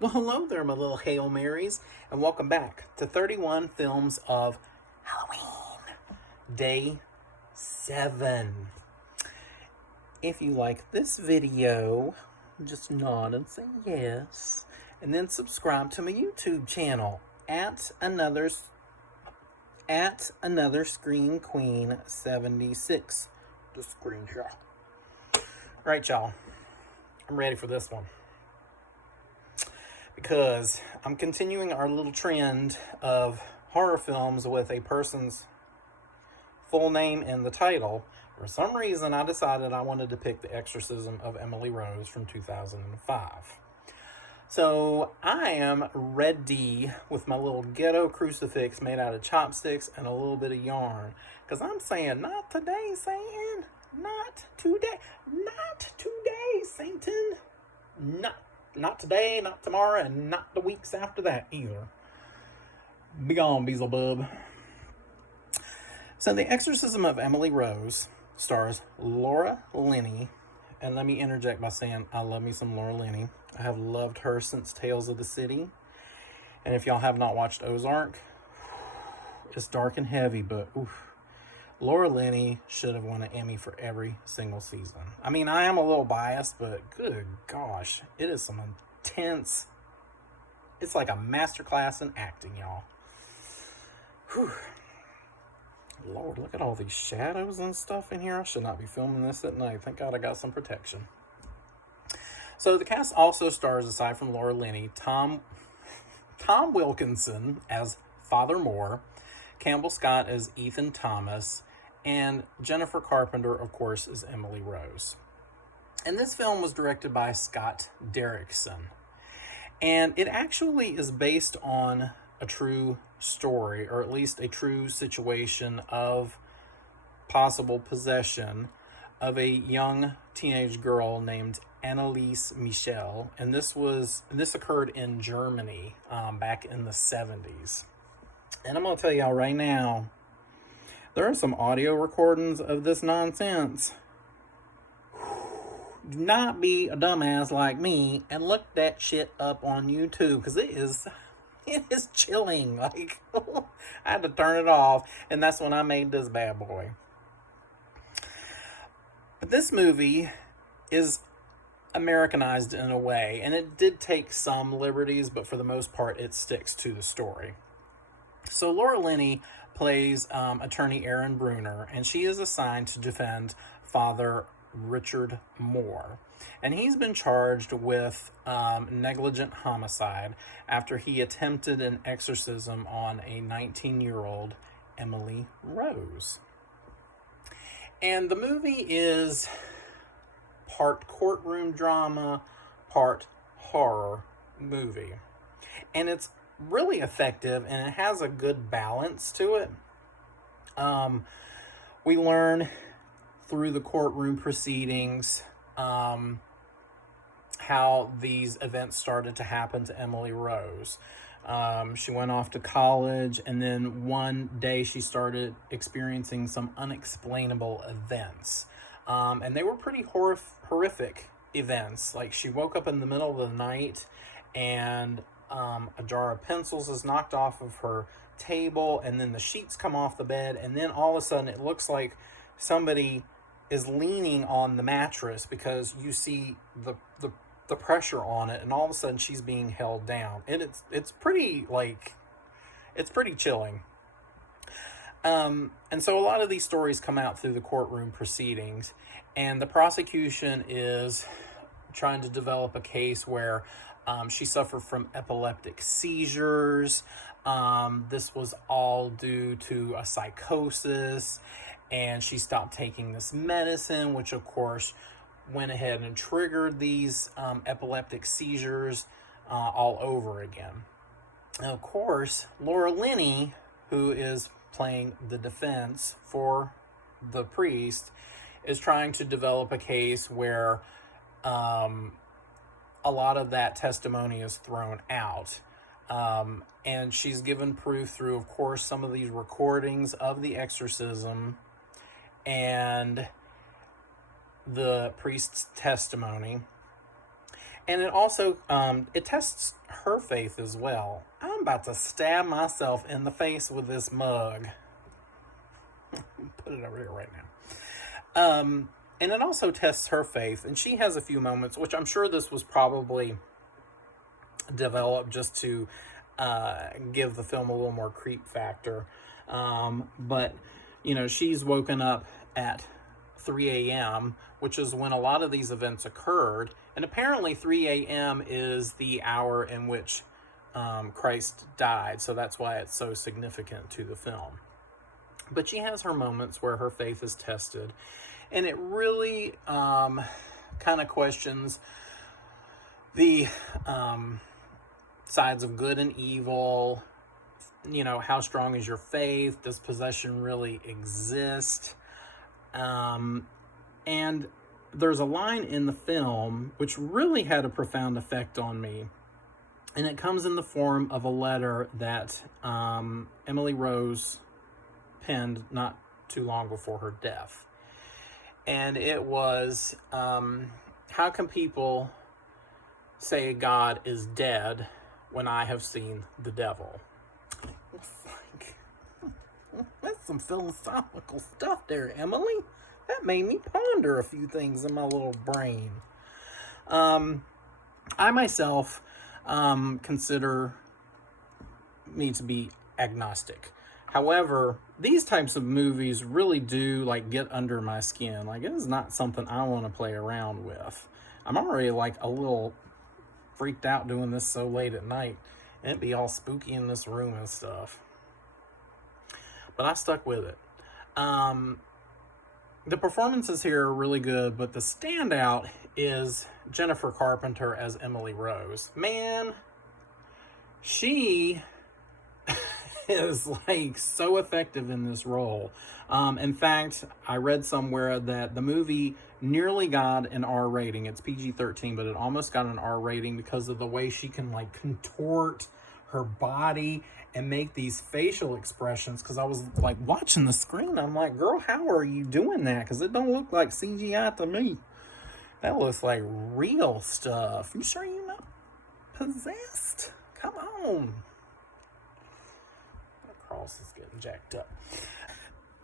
Well, hello there, my little Hail Marys, and welcome back to 31 Films of Halloween, Day 7. If you like this video, just nod and say yes, and then subscribe to my YouTube channel at another Screen Queen 76. The screenshot. Right, y'all. I'm ready for this one, because I'm continuing our little trend of horror films with a person's full name in the title. For some reason, I decided I wanted to pick The Exorcism of Emily Rose from 2005. So I am ready with my little ghetto crucifix made out of chopsticks and a little bit of yarn. Because I'm saying, not today, Satan. Not today. Not today, Satan. Not today, not tomorrow, and not the weeks after that either. Be gone, Beelzebub. So, The Exorcism of Emily Rose stars Laura Linney. And let me interject by saying I love me some Laura Linney. I have loved her since Tales of the City. And if y'all have not watched Ozark, it's dark and heavy, but oof. Laura Linney should have won an Emmy for every single season. I mean, I am a little biased, but good gosh, it is some intense. It's like a masterclass in acting, y'all. Whew. Lord, look at all these shadows and stuff in here. I should not be filming this at night. Thank God I got some protection. So the cast also stars, aside from Laura Linney, Tom Wilkinson as Father Moore, Campbell Scott as Ethan Thomas, and Jennifer Carpenter, of course, as Emily Rose. And this film was directed by Scott Derrickson. And it actually is based on a true story, or at least a true situation of possible possession of a young teenage girl named Anneliese Michel. And this occurred in Germany back in the 70s. And I'm going to tell y'all right now, there are some audio recordings of this nonsense. Do not be a dumbass like me and look that shit up on YouTube, because it is chilling. Like, I had to turn it off, and that's when I made this bad boy. But this movie is Americanized in a way, and it did take some liberties, but for the most part, it sticks to the story. So Laura Linney plays attorney Erin Bruner, and she is assigned to defend Father Richard Moore. And he's been charged with negligent homicide after he attempted an exorcism on a 19-year-old Emily Rose. And the movie is part courtroom drama, part horror movie. And it's really effective, and it has a good balance to it. We learn through the courtroom proceedings how these events started to happen to Emily Rose. She went off to college, and then one day she started experiencing some unexplainable events. And they were pretty horrific events. Like, she woke up in the middle of the night, and a jar of pencils is knocked off of her table, and then the sheets come off the bed, and then all of a sudden it looks like somebody is leaning on the mattress, because you see the pressure on it, and all of a sudden she's being held down. And it's pretty chilling. And so a lot of these stories come out through the courtroom proceedings, and the prosecution is trying to develop a case where she suffered from epileptic seizures. This was all due to a psychosis, and she stopped taking this medicine, which of course went ahead and triggered these epileptic seizures all over again. And of course, Laura Linney, who is playing the defense for the priest, is trying to develop a case where a lot of that testimony is thrown out. And she's given proof through, of course, some of these recordings of the exorcism and the priest's testimony. And it also, it tests her faith as well. I'm about to stab myself in the face with this mug. Put it over here right now. And it also tests her faith. And she has a few moments, which I'm sure this was probably developed just to give the film a little more creep factor. But, you know, she's woken up at 3 a.m., which is when a lot of these events occurred. And apparently 3 a.m. is the hour in which Christ died. So that's why it's so significant to the film. But she has her moments where her faith is tested. And it really kind of questions the sides of good and evil. You know, how strong is your faith? Does possession really exist? And there's a line in the film which really had a profound effect on me. And it comes in the form of a letter that Emily Rose penned not too long before her death. And it was, how can people say God is dead when I have seen the devil? It's like, that's some philosophical stuff there, Emily. That made me ponder a few things in my little brain. I myself consider me to be agnostic. However, these types of movies really do like get under my skin. Like, it is not something I want to play around with. I'm already like a little freaked out doing this so late at night. And it'd be all spooky in this room and stuff. But I stuck with it. The performances here are really good, but the standout is Jennifer Carpenter as Emily Rose. Man, she is like so effective in this role. In fact, I read somewhere that the movie nearly got an R rating. It's PG-13, but it almost got an R rating because of the way she can like contort her body and make these facial expressions. Because I was like watching the screen, I'm like, girl, how are you doing that? Because it don't look like CGI to me. That looks like real stuff. You sure you're not possessed? Come on. Cross is getting jacked up.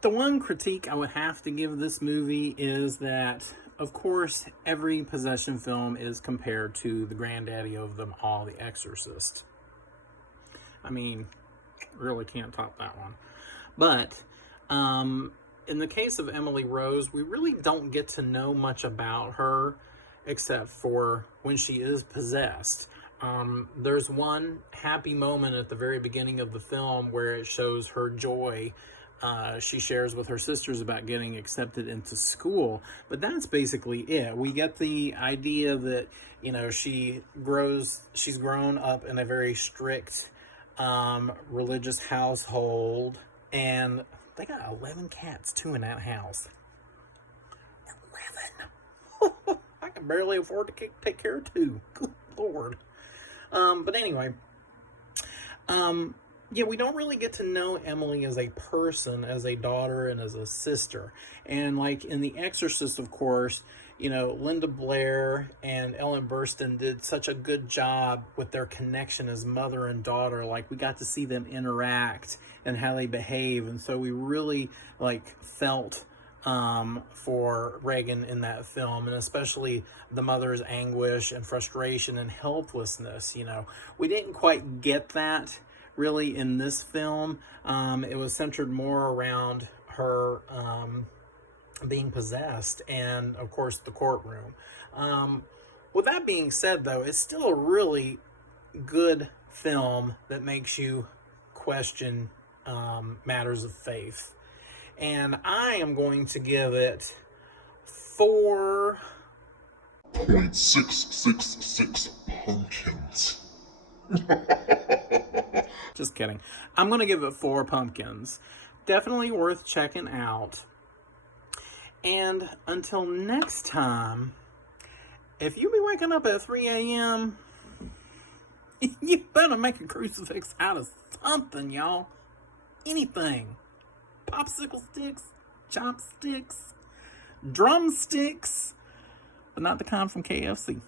The one critique I would have to give this movie is that, of course, every possession film is compared to the granddaddy of them all, The Exorcist. I mean, really can't top that one. But in the case of Emily Rose, we really don't get to know much about her except for when she is possessed. There's one happy moment at the very beginning of the film where it shows her joy. She shares with her sisters about getting accepted into school, but that's basically it. We get the idea that, you know, she's grown up in a very strict religious household, and they got 11 cats too in that house. 11. I can barely afford to take care of 2. Good Lord. But anyway, yeah, we don't really get to know Emily as a person, as a daughter, and as a sister. And like in The Exorcist, of course, you know, Linda Blair and Ellen Burstyn did such a good job with their connection as mother and daughter. Like, we got to see them interact and how they behave. And so we really like felt for Regan in that film, and especially the mother's anguish and frustration and helplessness. You know, we didn't quite get that really in this film. It was centered more around her being possessed and, of course, the courtroom. With that being said, though, it's still a really good film that makes you question matters of faith. And I am going to give it 4.666 pumpkins. Just kidding. I'm going to give it 4 pumpkins. Definitely worth checking out. And until next time, if you be waking up at 3 a.m., you better make a crucifix out of something, y'all. Anything. Popsicle sticks, chopsticks, drumsticks, but not the kind from KFC.